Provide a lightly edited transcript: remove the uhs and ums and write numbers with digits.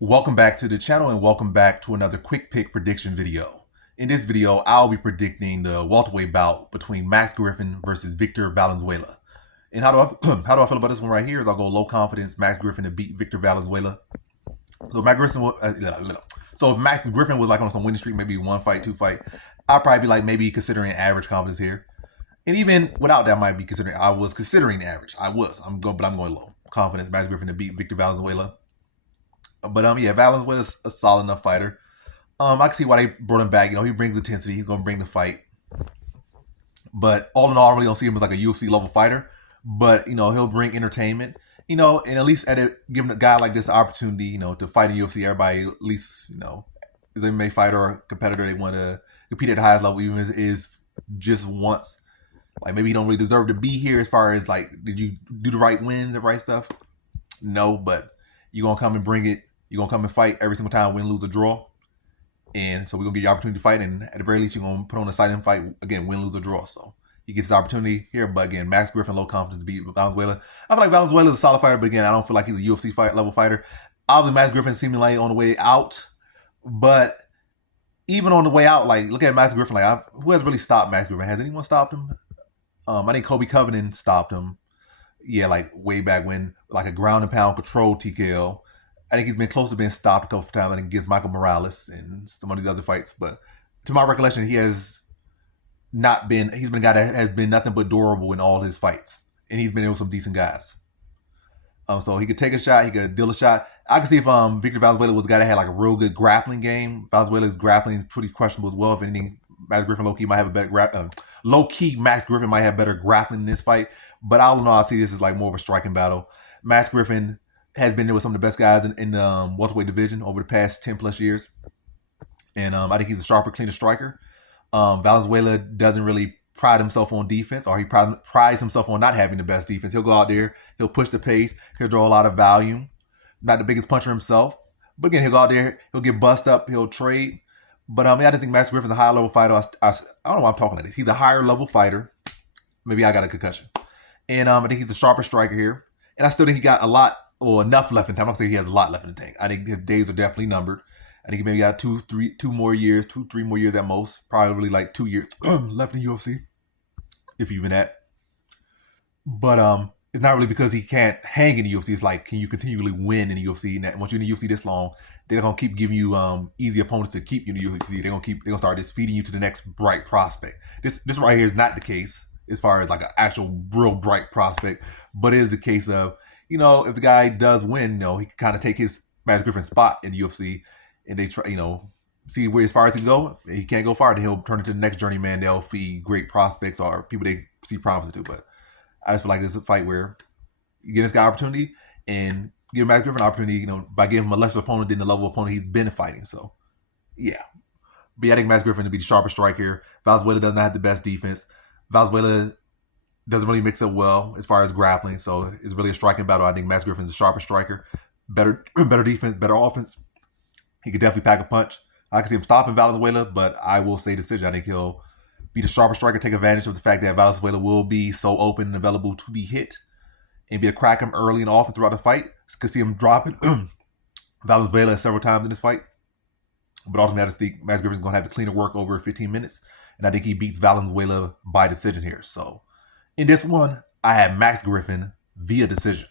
Welcome back to the channel and welcome back to another quick pick prediction video. In this video, I'll be predicting the welterweight bout between Max Griffin versus Victor Valenzuela. And how do I feel about this one right here is I'll go low confidence Max Griffin to beat Victor Valenzuela. So if Max Griffin was like on some winning streak, maybe one fight, two fight, I'd probably be like maybe considering average confidence here. And even without that, I was considering average. I'm going low confidence Max Griffin to beat Victor Valenzuela. But yeah, Valenzuela's a solid enough fighter. I can see why they brought him back. He brings intensity. He's gonna bring the fight. But all in all, I really don't see him as like a UFC level fighter. But he'll bring entertainment. And at least giving a guy like this the opportunity, to fight in UFC, everybody at least, is an MMA fighter or competitor, they want to compete at the highest level, even if it is just once. Like maybe you don't really deserve to be here as far as like, did you do the right wins, the right stuff? No, but you're gonna come and bring it. You're going to come and fight every single time, win, lose, or draw. And so we're going to give you opportunity to fight. And at the very least, you're going to put on a exciting fight, again, win, lose, or draw. So he gets his opportunity here. But again, Max Griffin, low confidence to beat Valenzuela. I feel like Valenzuela is a solid fighter, but again, I don't feel like he's a UFC level fighter. Obviously, Max Griffin seemingly on the way out. But even on the way out, like, look at Max Griffin. Like, who has really stopped Max Griffin? Has anyone stopped him? I think Kobe Covington stopped him. Yeah, like way back when, like a ground and pound control TKO. I think he's been close to being stopped a couple of times. I think against Michael Morales and some of these other fights. But to my recollection, he's been a guy that has been nothing but durable in all his fights. And he's been in with some decent guys. So he could take a shot, he could deal a shot. I can see if Victor Valenzuela was a guy that had like a real good grappling game. Valenzuela's grappling is pretty questionable as well. If anything, Max Griffin low-key might have a better low-key Max Griffin might have better grappling in this fight. But all in all, I see this as like more of a striking battle. Max Griffin has been there with some of the best guys in the welterweight division over the past 10 plus years. And I think he's a sharper, cleaner striker. Valenzuela doesn't really pride himself on defense, or he prides himself on not having the best defense. He'll go out there, he'll push the pace, he'll draw a lot of volume. Not the biggest puncher himself. But again, he'll go out there, he'll get bust up, he'll trade. But I just think Max Griffin's a higher level fighter. I don't know why I'm talking like this. He's a higher level fighter. Maybe I got a concussion. And I think he's a sharper striker here. And I still think he got a lot or enough left in time. I don't think he has a lot left in the tank. I think his days are definitely numbered. I think he maybe got 3 more years at most. Probably like 2 years left in UFC, if even that. But it's not really because he can't hang in the UFC. It's like, can you continually win in the UFC? And once you're in the UFC this long, they're gonna keep giving you easy opponents to keep you in the UFC. They're gonna start just feeding you to the next bright prospect. This right here is not the case as far as like an actual real bright prospect, but it is the case of, if the guy does win, he can kind of take his Max Griffin spot in the UFC, and they try, see where as far as he can go. He can't go far, then he'll turn into the next journeyman. They'll feed great prospects or people they see promise to. But I just feel like this is a fight where you get this guy opportunity and give Max Griffin an opportunity, by giving him a lesser opponent than the level of opponent he's been fighting. So, yeah. But yeah, I think Max Griffin to be the sharper striker here. Valenzuela does not have the best defense. Valenzuela doesn't really mix up well as far as grappling, so it's really a striking battle. I think Max Griffin's a sharper striker, better defense, better offense. He could definitely pack a punch. I can see him stopping Valenzuela, but I will say decision. I think he'll be the sharper striker, take advantage of the fact that Valenzuela will be so open and available to be hit, and be able to crack him early and often throughout the fight. Could see him dropping Valenzuela several times in this fight. But ultimately, I just think Max Griffin's going to have to clean the work over 15 minutes, and I think he beats Valenzuela by decision here. So in this one, I have Max Griffin via decision.